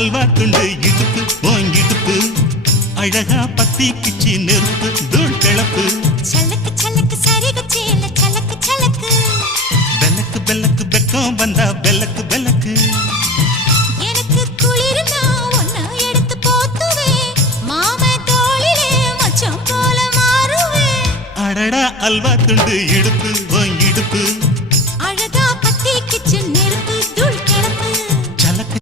அல்வா துண்டு இடுப்பு ஓங்கிடுப்பு அழகா பத்தி கிச்சி நெருப்பு தூள் கிளப்பு சலக்கு சலக்கு சரிகுச்சியில சலக்கு சலக்கு பெலக்கு பெலக்கு பெக்கம் வந்தா பெலக்கு பெலக்கு எனக்கு குளிர்னா ஒன்ன எடுத்து போத்துவே மாமே தோளிலே மச்சம் போல மாறுவே அடடா அல்வா துண்டு இடுப்பு ஓங்கிடுப்பு